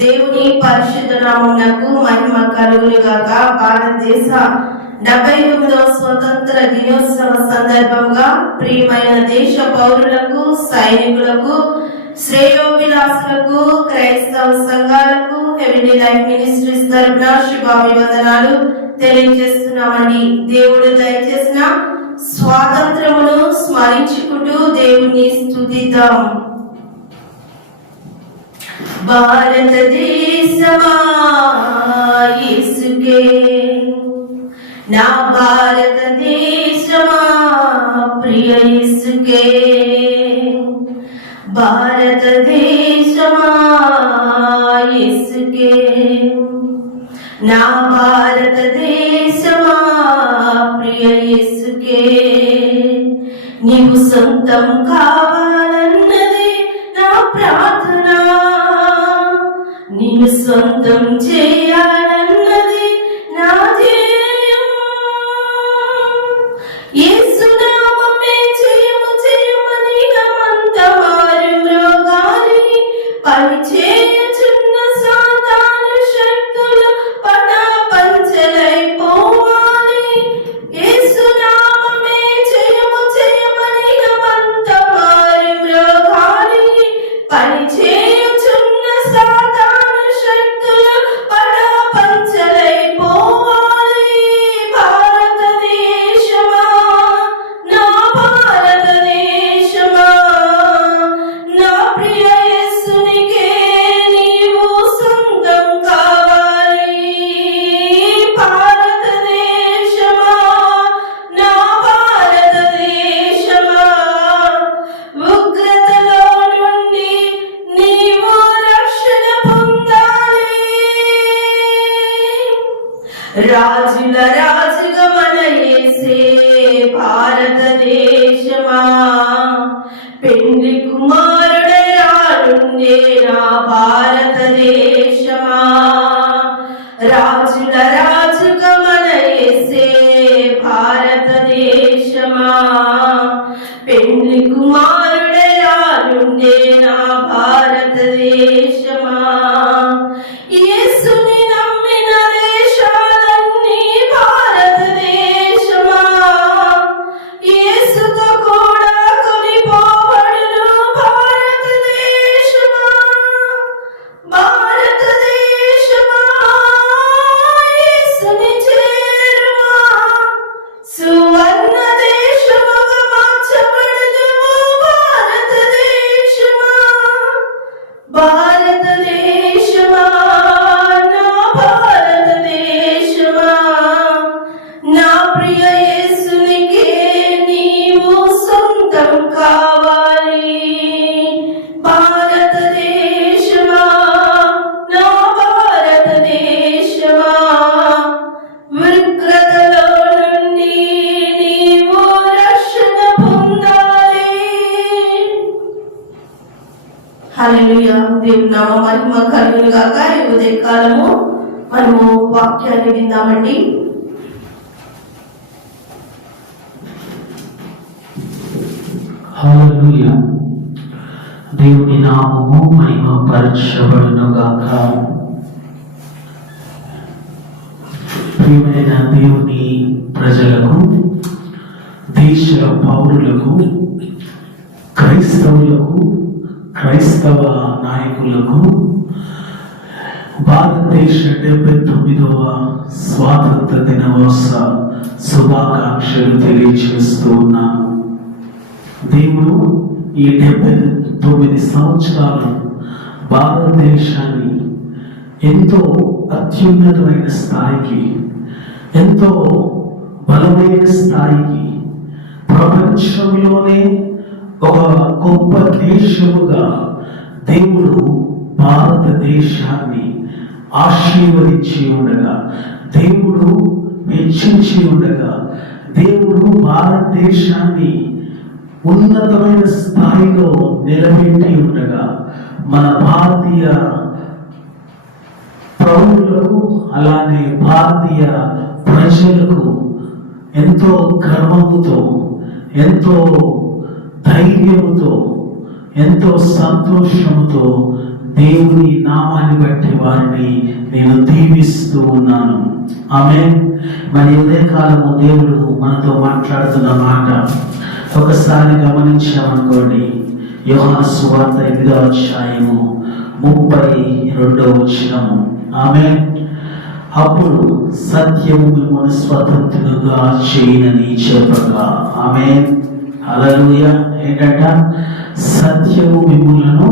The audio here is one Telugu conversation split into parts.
దేవుని పరిశుద్ధ నామమునకు మహిమ కలుగును గాక. భారతదేశ 79వ స్వతంత్ర దినోత్సవ సందర్భంగా ప్రియమైన దేశ పౌరులకు, సైనికులకు, శ్రేయోభిలాషులకు, క్రైస్తవ సంఘాలకు హెవెన్లీ లైఫ్ మినిస్ట్రీస్ తరపున శుభాభివందనాలు తెలియజేస్తున్నామండి. దేవుడు దయచేసిన స్వాతంత్రమును స్మరించుకుంటూ దేవుని స్తుతిద్దాం. భారతదేశమా యేసుకే, నా భారతదేశమా ప్రియ యేసుకే. భారతదేశమా యేసుకే, నా భారతదేశమా ప్రియ యేసుకే. నీవు సొంతం కావాలన్నది నా ప్రార్థన, నిన్ను సొంతం చేయాలన్నది నా ధ్యేయం. యేసు నామమే జయము జయమని గమంత మారు మ్రోగాలిని పరిచేయుచున్న సాతాను శక్తులు పటాపంచలైపోవాలి. యేసు నామమే జయము జయమని గమంత మారు మ్రోగాలిని పరిచేయుచున్న సాతాను శక్తులు పటాపంచలైపోవాలి. భారతదేశమా, నా భారతదేశమా, నా ప్రియ యేసునికే నీవు సొంతం కావాలి. భారతదేశమా, నా భారతదేశమా, ఉగ్రతలో నుండి నీవు రక్షణ పొందాలి. రాజుల రాజుగా మన యేసే భారతదేశమా, పెండ్లి కుమారుడే రానుండే నా భారతదేశమా. రాజుల రాజుగా మన యేసే భారతదేశమా, పెండ్లి కుమారుడే రానుండే నా భారతదేశమా. యేసుని నమ్మిన దేశాలన్నీ భారతదేశమా, యేసుతో కూడా కొనిపోబడును భారతదేశమా. భారతదేశమా, యేసుని చేరుమా, సువర్ణ దేశముగా మార్చబడుదువు భారతదేశమా. భారతదేశమా, నా భారతదేశమా, నా ప్రియ యేసునికే నీవు సొంతం కావాలి. భారతదేశమా, నా భారతదేశమా, ఉగ్రతలో నుండి నీవు రక్షణ పొందాలి. హల్లెలూయా. దేవుని నామ మహిమ కలుగును గాక. ఈ ఉదయ కాలము మనము వాక్యాన్ని విందామండి. హల్లెలూయా. దేవుని నామము మహిమ పరచబడును గాక. ప్రియమైన దేవుని ప్రజలకు, దేశ పౌరులకు, క్రైస్తవులకు, క్రైస్తవ నాయకులకు భారతదేశ 79వ స్వాతంత్ర దినోత్సవ శుభాకాంక్షలు తెలియజేస్తూ ఉన్నాను. దేవుడు ఈ 79 సంవత్సరాలు భారతదేశాన్ని ఎంతో అత్యున్నతమైన స్థాయికి, ఎంతో బలమైన స్థాయికి, ప్రపంచంలోనే ఒక గొప్ప దేశముగా దేవుడు భారతదేశాన్ని ఆశీర్వదించి ఉండగా, దేవుడు హెచ్చించి ఉండగా, దేవుడు భారతదేశాన్ని ఉన్నతమైన స్థాయిలో నిలబెట్టి ఉండగా, మన భారతీయ పౌరులకు అలానే భారతీయ ప్రజలకు ఎంతో గర్వముతో, ఎంతో ధైర్యముతో, ఎంతో సంతోషంతో దేవుని నామాన్ని బట్టి వారిని నేను దీవిస్తూ ఉన్నాను. ఆమేన్. మరి ఉదయ కాలము దేవుడు మనతో మాట్లాడుతున్న మాట ఒకసారి గమనించామనుకోండి. యోహాను సువార్త 8వ అధ్యాయము 32వ వచనము. ఆమేన్. అప్పుడు సత్యము మిమ్మల్ని స్వతంత్రులుగా చేయనని చెప్పగా. ఆమేన్. హల్లెలూయా. ఏంటంట? సత్యము మిమ్మలను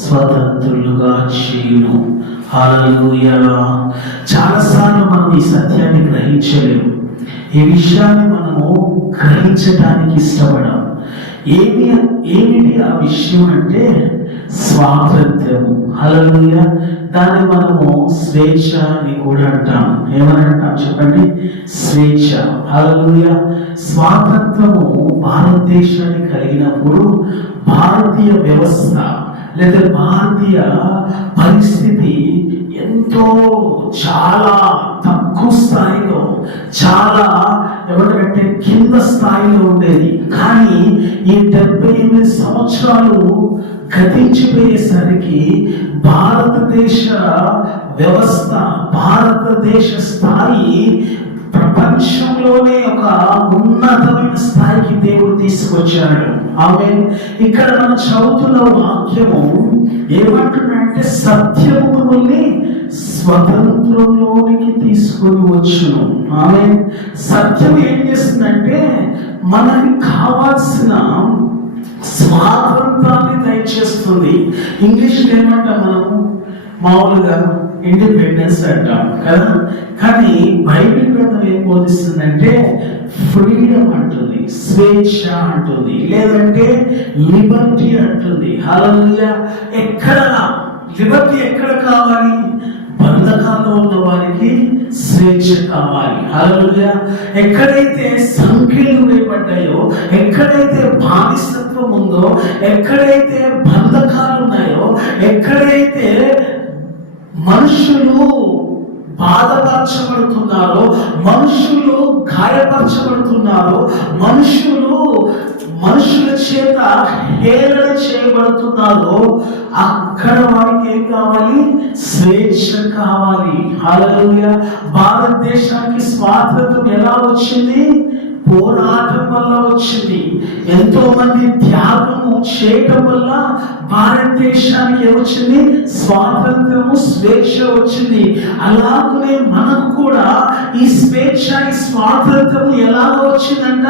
స్వతంత్రులుగా చేయును. హల్లెలూయా. చాలాసార్లు మనం ఈ సత్యాన్ని గ్రహించలేము. ఈ విషయాన్ని మనము గ్రహించడానికి ఇష్టపడాం. ఏమిటి ఆ విషయం అంటే స్వాతంత్ర్యము. హల్లెలూయా. దాన్ని మనము స్వేచ్ఛ అని కూడా అంటాం. ఏమని అంటాం చెప్పండి? స్వేచ్ఛ. హల్లెలూయా. స్వాతంత్రము భారతదేశాన్ని కలిగినప్పుడు భారతీయ వ్యవస్థ లేదా భారతీయ పరిస్థితి ఎంతో చాలా తక్కువ స్థాయిలో, చాలా ఎవరికంటే కింద స్థాయిలో ఉండేది. కానీ ఈ 78 సంవత్సరాలు గతించిపోయేసరికి భారతదేశ వ్యవస్థ, భారతదేశ స్థాయి ప్రపంచంలోనే ఒక ఉన్నతమైన స్థాయికి దేవుడు తీసుకొచ్చాడు. ఆమేన్. ఇక్కడ మనం చదువుతున్న వాక్యము ఏమంటున్నాడంటే సత్యము మిమ్మల్ని స్వతంత్రంలోనికి తీసుకొని వచ్చును. ఆమేన్. సత్యం ఏం చేస్తుందంటే మనకి కావాల్సిన స్వాతంత్రాన్ని దయచేస్తుంది. ఇంగ్లీష్లో ఏమంటాం మనం? మామూలుగా ఇండిపెండెన్స్ అంటాం కదా. కానీ బైబిల్ గ్రంథం ఏం బోధిస్తుందంటే ఫ్రీడమ్ అంటుంది, స్వేచ్ఛ అంటుంది, లేదంటే లిబర్టీ అంటుంది. హల్లెలూయా. ఎక్కడ లిబర్టీ ఎక్కడ కావాలి? బంధకాల్లో ఉన్న వారికి స్వేచ్ఛ కావాలి. హల్లెలూయా. ఎక్కడైతే సంఖ్యలు వేయబడ్డాయో, ఎక్కడైతే బానిసత్వం ఉందో, ఎక్కడైతే బంధకాలు ఉన్నాయో, ఎక్కడైతే మనుషులు బాధపరచబడుతున్నారో, మనుషులు గాయపరచబడుతున్నారో, మనుషుల చేత హేళన చేయబడుతున్నారో, అక్కడ వారికి ఏం కావాలి? స్వేచ్ఛ కావాలి. హల్లెలూయా. భారతదేశానికి స్వాతంత్రం ఎలా వచ్చింది? పోరాటం వల్ల వచ్చింది. ఎంతో మంది త్యాగము చేయటం వల్ల భారతదేశానికి ఏమొచ్చింది? స్వాతంత్రము, స్వేచ్ఛ వచ్చింది. అలాగనే మనకు కూడా ఈ స్వేచ్ఛ, ఈ స్వాతంత్రము ఎలా వచ్చిందంట?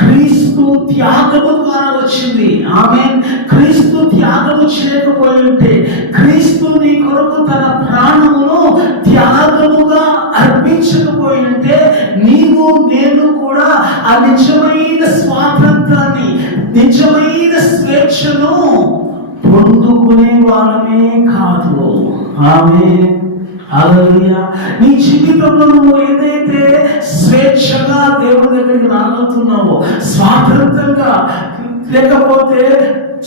క్రీస్తు త్యాగము ద్వారా వచ్చింది. ఆమేన్. క్రీస్తు త్యాగము చేయకపోయి ఉంటే, క్రీస్తు నీ కొరకు తన ప్రాణమును త్యాగముగా అర్పించకపోయి ఉంటే, నీవు నేను కూడా ఆ నిజమైన స్వాతంత్రాన్ని, నిజమైన స్వేచ్ఛను పొందుకునే వాళ్ళమే కాదు. ఆమేన్. హల్లెలూయా. నీ జీవితంలో నువ్వు ఏదైతే స్వేచ్ఛగా దేవుడి దగ్గరికి రాగలుగుతున్నావో, స్వాతంత్రంగా, లేకపోతే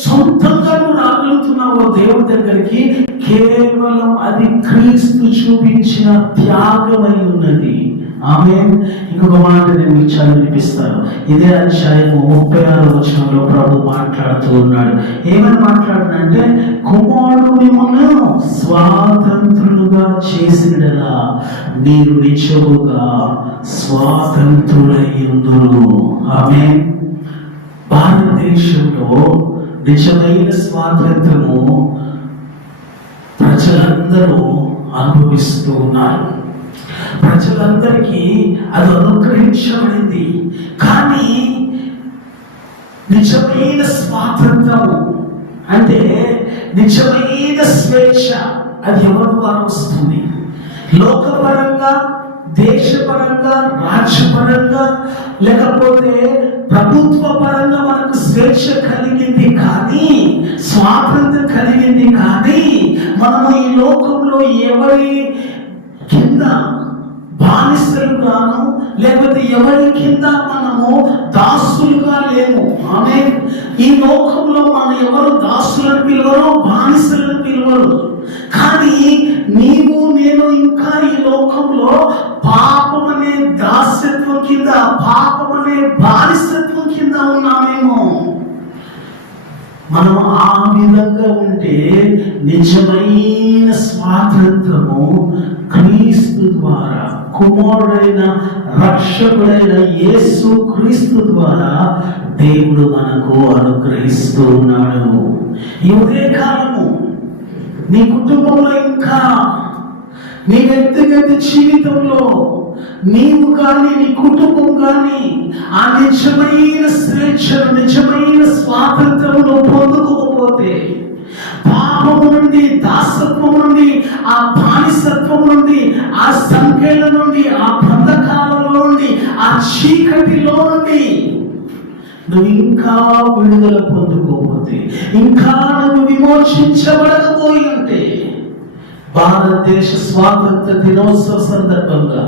సొంతంగా నువ్వు రాగలుగుతున్నావో దేవుడి దగ్గరికి, కేవలం అది క్రీస్తు చూపించిన త్యాగమై ఉన్నది. ఆమేన్. ఇంకొక మాట నేను మీకు చదివిపిస్తాను. ఇదే అధ్యాయము 36వ వచనంలో ప్రభు మాట్లాడుతూ ఉన్నాడు. ఏమని మాట్లాడుతుందంటే, కుమారుడు మిమ్మల్ని స్వాతంత్రులుగా చేసినలా మీరు నిజముగా స్వాతంత్రులయ్యుందురు. ఆమేన్. భారతదేశంలో నిజమైన స్వాతంత్రము ప్రజలందరూ అనుభవిస్తూ ఉన్నారు. ప్రజలందరికీ అది అనుగ్రహించబడింది. కానీ నిజమైన స్వాతంత్రము అంటే, నిజమైన స్వేచ్ఛ అది ఎవరి ద్వారా వస్తుంది? లోకపరంగా, దేశపరంగా, రాజ్యపరంగా, లేకపోతే ప్రభుత్వ పరంగా మనకు స్వేచ్ఛ కలిగింది, కానీ స్వాతంత్రం కలిగింది. కానీ మనము ఈ లోకంలో ఎవరి కింద బానిసలుగాను, లేకపోతే ఎవరి కింద మనము దాసులుగా లేము. ఆమేన్. ఈ లోకంలో మనం ఎవరు దాసులను పిలవరు, బానిసలను పిలవరు. కానీ నీవు నేను ఇంకా ఈ లోకంలో పాపం అనే దాస్యత్వం కింద, పాపం అనే బానిసత్వం కింద ఉన్నామేమో. మనం ఆ విధంగా ఉంటే నిజమైన స్వాతంత్రము క్రీస్తు ద్వారా, కుమారుడైన రక్షకుడైన యేసు క్రీస్తు ద్వారా దేవుడు మనకు అనుగ్రహిస్తూ ఉన్నాడు. ఈ ఉదయకాలము నీ కుటుంబంలో, ఇంకా నీ వ్యక్తిగత జీవితంలో నీవు కానీ నీ కుటుంబం కానీ ఆ నిజమైన స్వేచ్ఛను, నిజమైన స్వాతంత్రమును పొందుకోకపోతే, పాపము నుండి, దాసత్వం నుండి, ఆ బానిసత్వం నుండి, ఆ సంఖ్యల నుండి, ఆ బంధకాలలో నుండి, ఆ చీకటిలో నుండి నువ్వు ఇంకా విడుదల పొందుకోకపోతే, ఇంకా నువ్వు విమోచించబడకపోయి ఉంటే, భారతదేశ స్వాతంత్ర దినోత్సవ సందర్భంగా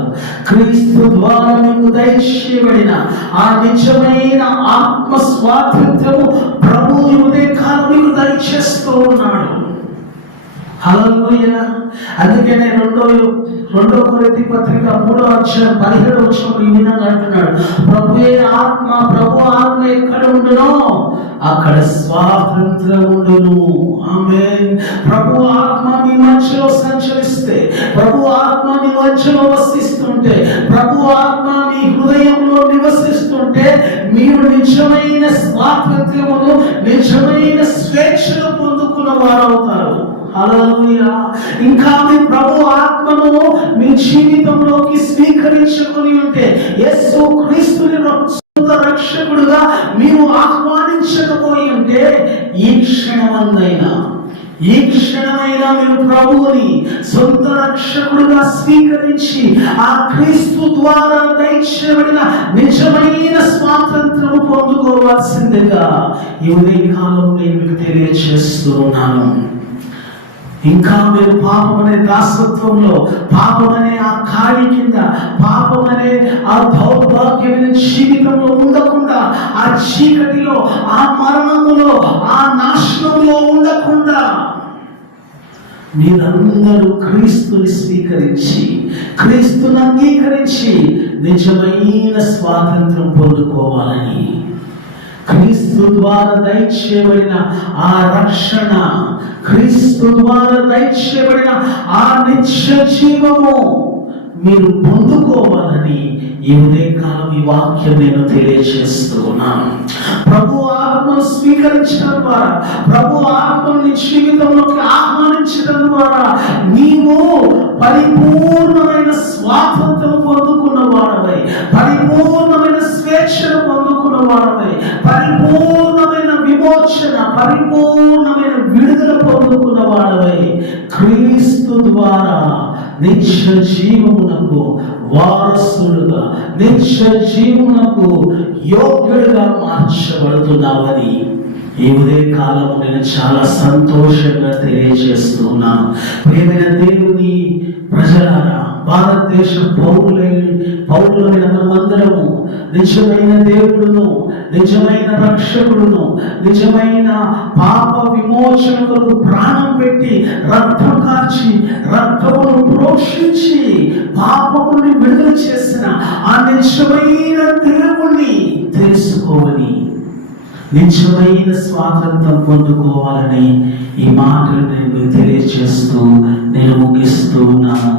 క్రీస్తు ద్వారా మీకు దయచేయబడిన ఆ నిజమైన ఆత్మ స్వాతంత్రము ప్రభు ఉదయకాలం మీకు దయచేస్తూ ఉన్నాడు. హల్లెలూయా. అందుకనే రెండో కొరింథీ పత్రిక 3:17 ఈ విధంగా అంటున్నాడు, ప్రభు ఆత్మ ఎక్కడ ఉండునో అక్కడ స్వాతంత్రం ఉండును. ఆమేన్. ప్రభు ఆత్మ మీ మధ్యలో సంచరిస్తే, ప్రభు ఆత్మ మీ మధ్యలో వసిస్తుంటే, ప్రభు ఆత్మ మీ హృదయంలో నివసిస్తుంటే మీరు నిజమైన స్వాతంత్రమును, నిజమైన స్వేచ్ఛను పొందుకున్న వారవుతారు. హల్లెలూయా. ఇంకా మీ ప్రభు ఆత్మను మీ జీవితంలోకి స్వీకరించుకొని ఉంటే, యేసు క్రీస్తుని సొంత రక్షకుడుగా మీరు ఆహ్వానించకపోయి ఉంటే, ఈ క్షణమైనా మీరు ప్రభువుని సొంత రక్షకుడుగా స్వీకరించి ఆ క్రీస్తు ద్వారా దయచేయబడిన నిజమైన స్వాతంత్రము పొందుకోవాల్సిందిగా ఈ ఉదయకాలం నేను మీకు తెలియజేస్తున్నాను. ఇంకా మీరు పాపం అనే దాసత్వంలో, పాపం అనే ఆ కాడి కింద, పాపం అనే ఆ దౌర్భాగ్యమైన జీవితంలో ఉండకుండా, ఆ చీకటిలో, ఆ మరణములో, ఆ నాశనంలో ఉండకుండా మీరందరూ క్రీస్తుని స్వీకరించి, క్రీస్తుని అంగీకరించి నిజమైన స్వాతంత్రం పొందుకోవాలని, క్రీస్తు ద్వారా దయచేయబడిన ఆ రక్షణ, క్రీస్తు ద్వారా దయచేయబడిన ఆ నిత్య జీవము మీరు పొందుకోవాలని ఈ ఉదయకాలం ఈ వాక్యం నేను తెలియజేస్తూ ఉన్నాను. ప్రభు ఆత్మను స్వీకరించడం ద్వారా, ప్రభు ఆత్మని జీవితంలోకి ఆహ్వానించడం ద్వారా నీవు పరిపూర్ణమైన స్వాతంత్రం పొందుకున్న వాడవై, పరిపూర్ణమైన స్వేచ్ఛను పొందుకున్న వాడవై, పరిపూర్ణమైన విమోచన, పరిపూర్ణమైన విడుదల పొందుకున్న వాడవై క్రీస్తు ద్వారా నిత్య జీవమునకు వారసుడుగా, నిత్య జీవమునకు యోగ్యుడుగా మార్చబడుతున్నావని ఈ ఉదయకాలము నేను చాలా సంతోషంగా తెలియజేస్తున్నాను. ప్రియమైన దేవుని ప్రజలారా, భారతదేశ పౌరులైన మనమందరము నిజమైన దేవుడును, నిజమైన రక్షకుడును, నిజమైన పాప విమోచన కొరకు ప్రాణం పెట్టి, రక్తం కార్చి, రక్తమును ప్రోక్షించి పాపముని విడుదల చేసిన ఆ నిజమైన దేవుణ్ణి తెలుసుకోవని, నిజమైన స్వాతంత్రం పొందుకోవాలని ఈ మాటలు నేను తెలియజేస్తూ నేను ముగిస్తూ ఉన్నాను.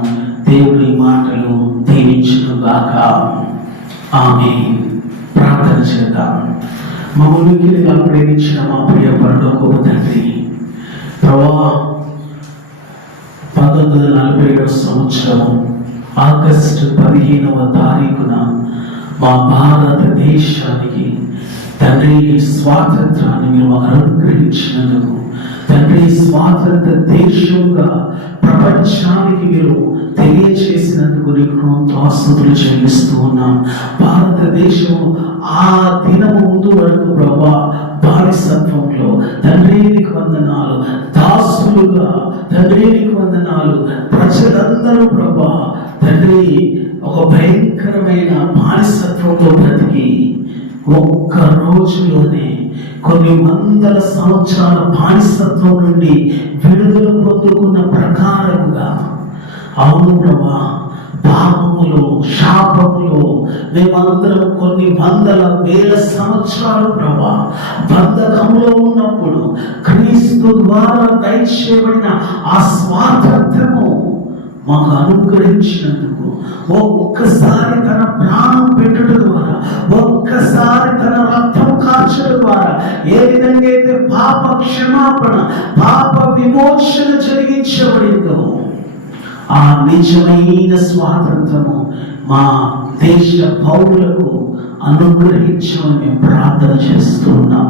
దేవుని మాటలు దీవించుగాక. ఆమేన్. ప్రార్థన చేద్దాం. మమ్మల్ని ప్రేమించిన మా ప్రియ పరలోకపు తండ్రి, ప్రభువా, 1947 సంవత్సరం ఆగస్టు 15వ తారీఖున మా భారతదేశానికి తండ్రి స్వాతంత్రాన్ని మీరు మాకు అనుగ్రహించినందుకు, తండ్రి స్వాతంత్ర దేశంగా ప్రపంచానికి మీరు తెలియచేసినందుకు నీకు స్తుతులు చెల్లిస్తూ ఉన్నాం. భారతదేశం ఆ దినము ముందు వరకు ప్రభా బానిసత్వంలో, తండ్రి నీకు వందనాలు, దాసులుగా తండ్రి నీకు వందనాలు, ప్రజలందరూ ప్రభా తండ్రి ఒక భయంకరమైన బానిసత్వంలో బ్రతికి ఒక్క రోజులోనే కొన్ని వందల సంవత్సరాల బానిసత్వం నుండి విడుదల పొందుకున్న ప్రకారముగా, అవును ప్రభా, పాపములో, శాపములో మేమందరం కొన్ని వందల వేల సంవత్సరాలు ప్రభా బంధకంలో ఉన్నప్పుడు క్రీస్తు ద్వారా దయచేయబడిన ఆ స్వాతంత్రము మాకు అనుగ్రహించినందుకు, ఒక్కసారి తన ప్రాణం పెట్టడం ద్వారా, ఒక్కసారి తన రక్తం కార్చడం ద్వారా ఏ విధంగా అయితే పాప క్షమాపణ, పాప విమోచన జరిగించబడిందో ఆ నిజమైన స్వాతంత్రము మా దేశ పౌరులకు అనుగ్రహించమని మేము ప్రార్థన చేస్తున్నాం.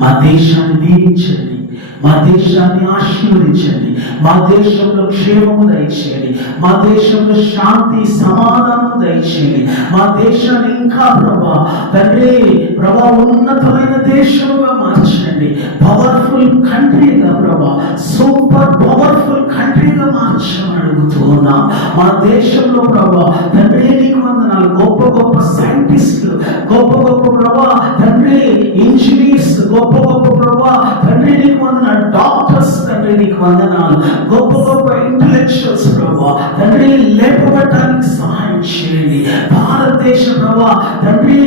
మా దేశాన్ని దీవించండి, మా దేశాన్ని ఆశీర్వదించండి, మా దేశంలో క్షేమము దయచేయండి, మా దేశంలో శాంతి సమాధానం దయచేయండి, మా దేశాన్ని ఇంకా ప్రభా తండ్రి ప్రభా ఉన్నతమైన దేశంగా మార్చండి, పవర్ఫుల్ కంట్రీగా ప్రభా సూపర్ పవర్ఫుల్ కంట్రీగా మార్చమని అడుగుతున్నాం. మా దేశంలో ప్రభా తండ్రి నీకు వందనాలు. గొప్ప గొప్ప సైంటిస్టులు, గొప్ప గొప్ప ప్రభా తండ్రి ఇంజనీర్స్, గొప్ప గొప్ప ప్రభా తండ్రి నీకు వందనాలు. డాక్టర్స్ తండ్రి నీకు వందనాలు. గొప్ప గొప్ప ఇంటలెక్చువల్స్ ప్రభా తండ్రి లేపబడటానికి సహాయం చేయండి. భారతదేశ ప్రభా తండ్రి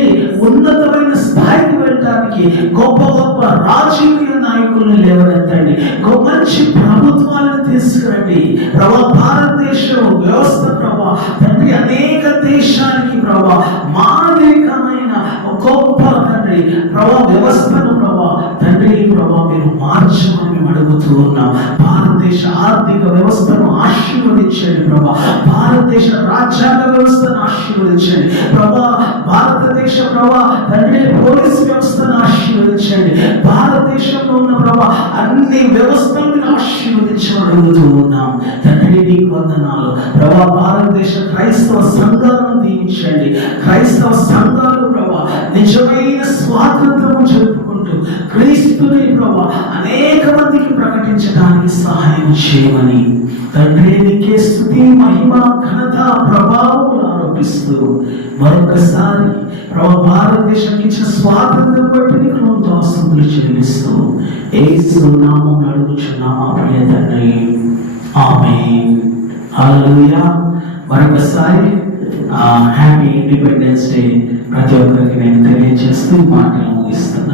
ఉన్నతమైన స్థాయికి వెళ్ళడానికి గొప్ప గొప్ప రాజకీయ నాయకులను లేవనెత్తండి, మంచి ప్రభుత్వాలను తీసుకురండి ప్రభా. భారతదేశ వ్యవస్థ ప్రభా తండ్రి అనేక దేశానికి ప్రభా మాదిరికమైన గొప్ప తండ్రి ప్రభా వ్యవస్థను ప్రభా తండ్రి ప్రభా మీరు మార్చమని మేము అడుగుతూ ఉన్నాం. భారతదేశ ఆర్థిక వ్యవస్థను ఆశీర్వదించండి ప్రభా, భారతదేశ రాజ్యాంగ వ్యవస్థను ఆశీర్వదించండి ప్రభా, భారతదేశ ప్రభా తండ్రి పోలీస్ వ్యవస్థను ఆశీర్వదించండి, భారతదేశంలో ఉన్న ప్రభా అన్ని వ్యవస్థలను ఆశీర్వదించమని అడుగుతూ ఉన్నాం. తండ్రి నీకు వందనాలు ప్రభా. భారతదేశ క్రైస్తవ సంఘాలను దీవించండి, క్రైస్తవ సంఘాలు ప్రభా నిజమైన స్వాతంత్రము జరుపుకుంటూ క్రీస్తుని ప్రభా అనేక మందికి ప్రకటించడానికి సహాయం చేయమని తండ్రి నీకే స్తుతి, మహిమ, ఘనత, ప్రభావములు ఆరోపిస్తూ మరొకసారి ప్రభా భారతదేశం ఇచ్చిన స్వాతంత్రం బట్టి నీకు దోస్తులు చెల్లిస్తూ యేసు నామములో అడుగుచున్నాము ప్రియ తండ్రి, ఆమేన్. హల్లెలూయా. మరొకసారి హ్యాపీ ఇండిపెండెన్స్ డే ప్రతి ఒక్కరికి నేను తెలియజేస్తూ మాటలు ముగిస్తాను.